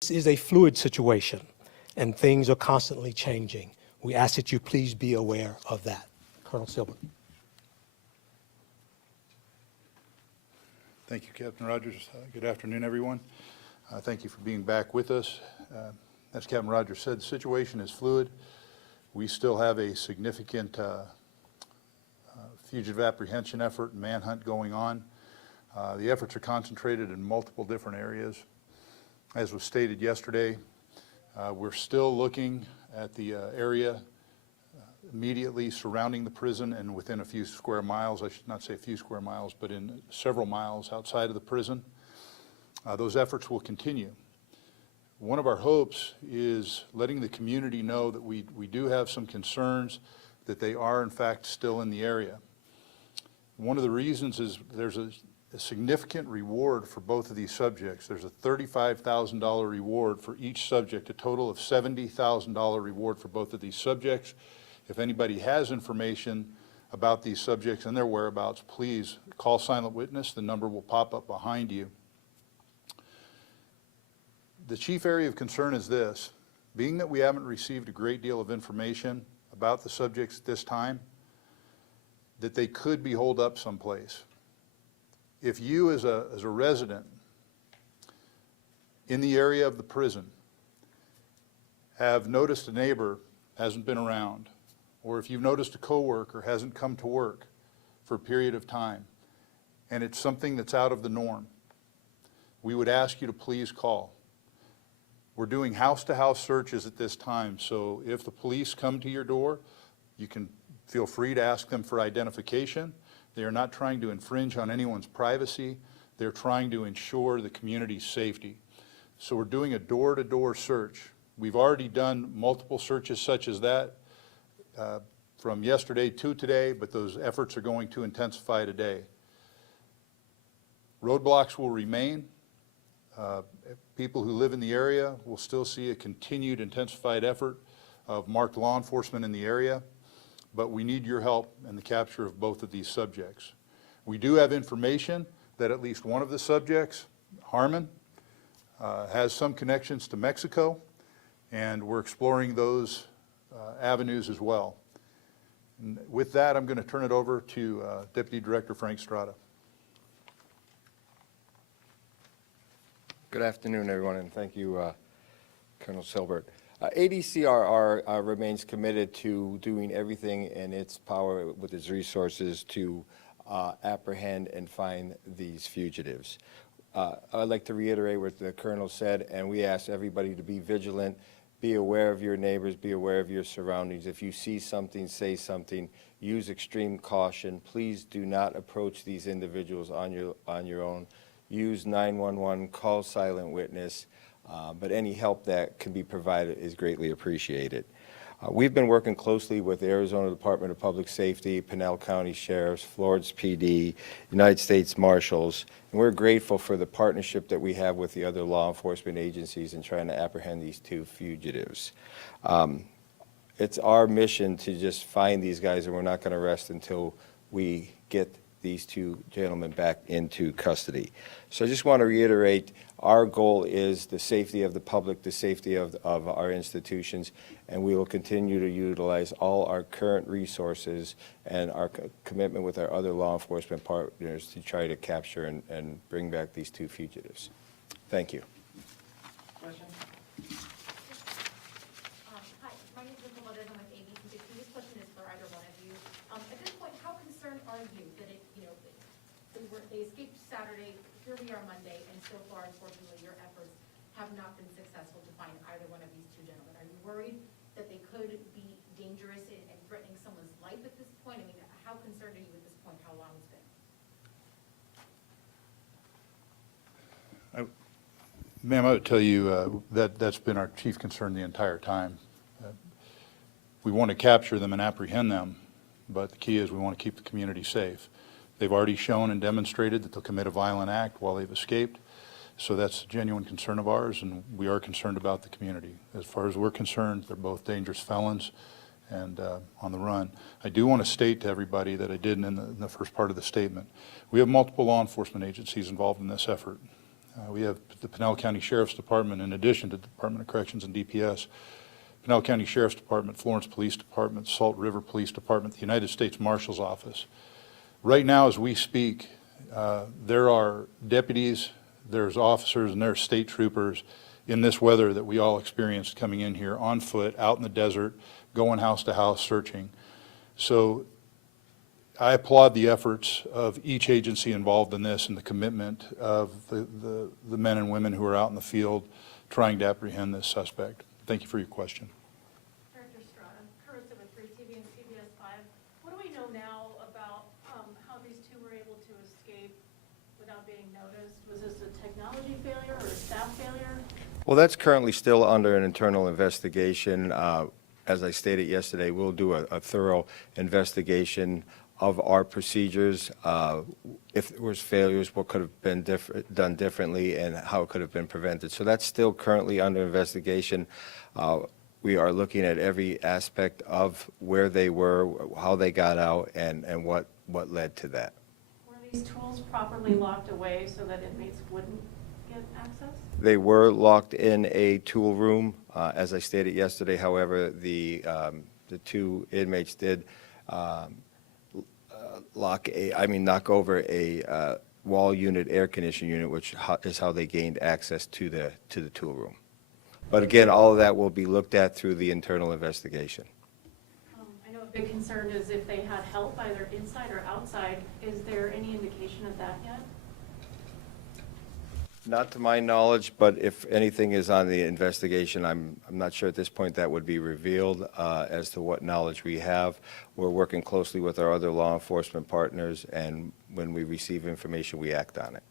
This is a fluid situation, and things are constantly changing. We ask that you please be aware of that. Colonel Silbert. Thank you, Captain Rogers. Good afternoon, everyone. Thank you for being back with us. As Captain Rogers said, the situation is fluid. We still have a significant fugitive apprehension effort and manhunt going on. The efforts are concentrated in multiple different areas. As was stated yesterday, we're still looking at the area immediately surrounding the prison and within a few square miles. I should not say a few square miles, but in several miles outside of the prison. Those efforts will continue. One of our hopes is letting the community know that we do have some concerns that they are in fact still in the area. One of the reasons is there's a significant reward for both of these subjects. There's a $35,000 reward for each subject, a total of $70,000 reward for both of these subjects. If anybody has information about these subjects and their whereabouts, please call Silent Witness. The number will pop up behind you. The chief area of concern is this: being that we haven't received a great deal of information about the subjects at this time, that they could be holed up someplace. If you as a resident in the area of the prison have noticed a neighbor hasn't been around, or if you've noticed a coworker hasn't come to work for a period of time, and it's something that's out of the norm, we would ask you to please call. We're doing house-to-house searches at this time, so if the police come to your door, you can feel free to ask them for identification. They are not trying to infringe on anyone's privacy. They're trying to ensure the community's safety. So we're doing a door-to-door search. We've already done multiple searches such as that from yesterday to today, but those efforts are going to intensify today. Roadblocks will remain. People who live in the area will still see a continued intensified effort of marked law enforcement in the area. But we need your help in the capture of both of these subjects. We do have information that at least one of the subjects, Harmon, has some connections to Mexico, and we're exploring those avenues as well. And with that, I'm going to turn it over to Deputy Director Frank Strada. Good afternoon, everyone, and thank you, Colonel Silbert. ADCRR remains committed to doing everything in its power with its resources to apprehend and find these fugitives. I'd like to reiterate what the Colonel said, and we ask everybody to be vigilant, be aware of your neighbors, be aware of your surroundings. If you see something, say something, use extreme caution. Please do not approach these individuals on your own. Use 911, call Silent Witness. But any help that can be provided is greatly appreciated. We've been working closely with the Arizona Department of Public Safety, Pinal County Sheriffs, Florence PD, United States Marshals, and we're grateful for the partnership that we have with the other law enforcement agencies in trying to apprehend these two fugitives. It's our mission to just find these guys, and we're not going to rest until we get these two gentlemen back into custody. So I just want to reiterate, our goal is the safety of the public, the safety of our institutions, and we will continue to utilize all our current resources and our commitment with our other law enforcement partners to try to capture and bring back these two fugitives. Thank you. Question? Hi, my name is Nicole. I'm with ABC. This question is for either one of you. At this point, how concerned are you that they escaped Saturday, here we are Monday, and so far, unfortunately, your efforts have not been successful to find either one of these two gentlemen? Are you worried that they could be dangerous and threatening someone's life at this point? I mean, how concerned are you at this point, how long it's been? Ma'am, I would tell you that's been our chief concern the entire time. We want to capture them and apprehend them, but the key is we want to keep the community safe. They've already shown and demonstrated that they'll commit a violent act while they've escaped, so that's a genuine concern of ours, and we are concerned about the community. As far as we're concerned, they're both dangerous felons and on the run. I do want to state to everybody that I did in the first part of the statement, we have multiple law enforcement agencies involved in this effort. We have the Pinal County Sheriff's Department, in addition to the Department of Corrections and DPS, Pinal County Sheriff's Department, Florence Police Department, Salt River Police Department, the United States Marshal's Office. Right now, as we speak, there are deputies, there's officers, and there's state troopers in this weather that we all experienced coming in here on foot, out in the desert, going house to house, searching. So I applaud the efforts of each agency involved in this and the commitment of the men and women who are out in the field trying to apprehend this suspect. Thank you for your question. Director Strada, Curtis with 3 TV and CBS 5. What do we know now about how these two were able to escape without being noticed? Was this a technology failure or a staff failure? Well, that's currently still under an internal investigation. As I stated yesterday, we'll do a thorough investigation of our procedures. If there was failures, what could have been done differently and how it could have been prevented. So that's still currently under investigation. We are looking at every aspect of where they were, how they got out, and what led to that. Were these tools properly locked away so that inmates wouldn't get access? They were locked in a tool room. As I stated yesterday, however, the two inmates did knock over a wall unit, air conditioning unit, which is how they gained access to the tool room. But again, all of that will be looked at through the internal investigation. I know a big concern is if they had help either inside or outside. Is there any indication of that yet? Not to my knowledge, but if anything is on the investigation, I'm not sure at this point that would be revealed as to what knowledge we have. We're working closely with our other law enforcement partners, and when we receive information, we act on it.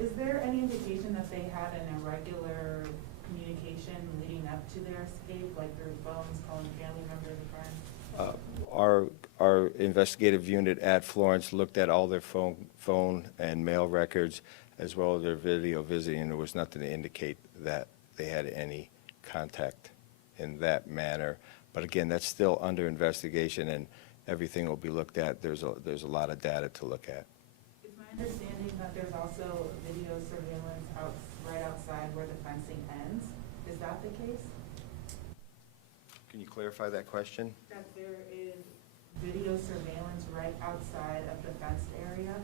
Is there any indication that they had an irregular communication leading up to their escape, like through phones, calling family members or friends? Our investigative unit at Florence looked at all their phone and mail records, as well as their video visiting, and there was nothing to indicate that they had any contact in that manner. But again, that's still under investigation, and everything will be looked at. There's a lot of data to look at. Is my understanding that there's also video surveillance right outside where the fencing ends? Is that the case? Can you clarify that question? That there is video surveillance right outside of the fenced area?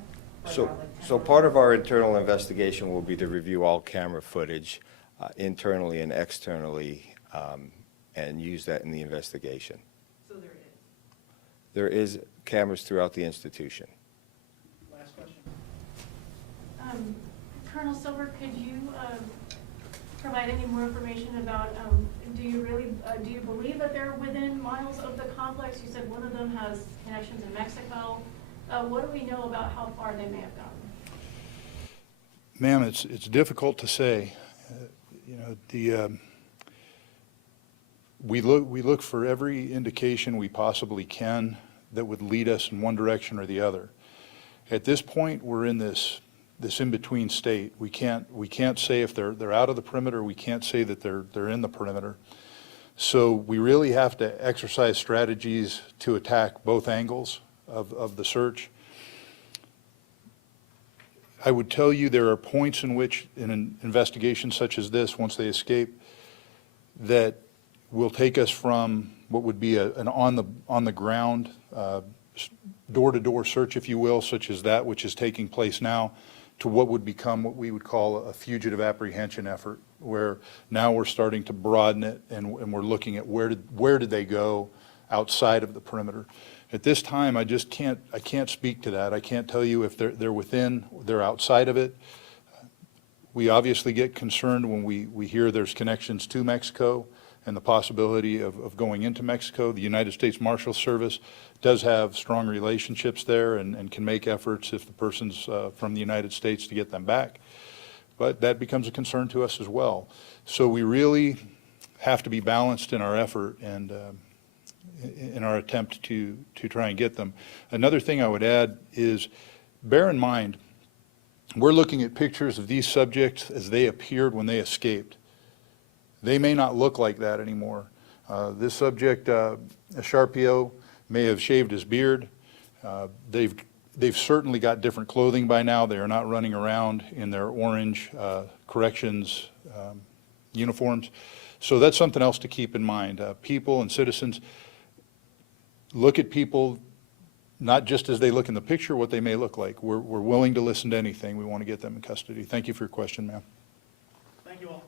So part of our internal investigation will be to review all camera footage internally and externally and use that in the investigation. So there is? There is cameras throughout the institution. Last question. Colonel Silver, could you provide any more information about, do you believe that they're within miles of the complex? You said one of them has connections in Mexico. What do we know about how far they may have gone? Ma'am, it's difficult to say. We look for every indication we possibly can that would lead us in one direction or the other. At this point, we're in this in-between state. We can't say if they're out of the perimeter. We can't say that they're in the perimeter. So we really have to exercise strategies to attack both angles of the search. I would tell you there are points in which, in an investigation such as this, once they escape, that will take us from what would be an on the ground, door-to-door search, if you will, such as that which is taking place now, to what would become what we would call a fugitive apprehension effort, where now we're starting to broaden it and we're looking at where did they go outside of the perimeter. At this time, I can't speak to that. I can't tell you if they're within, they're outside of it. We obviously get concerned when we hear there's connections to Mexico and the possibility of going into Mexico. The United States Marshal Service does have strong relationships there and can make efforts if the person's from the United States to get them back. But that becomes a concern to us as well. So we really have to be balanced in our effort and in our attempt to try and get them. Another thing I would add is, bear in mind, we're looking at pictures of these subjects as they appeared when they escaped. They may not look like that anymore. This subject, Sharpio, may have shaved his beard. They've certainly got different clothing by now. They are not running around in their orange corrections uniforms. So that's something else to keep in mind. People and citizens look at people not just as they look in the picture, what they may look like. We're willing to listen to anything. We want to get them in custody. Thank you for your question, ma'am. Thank you all.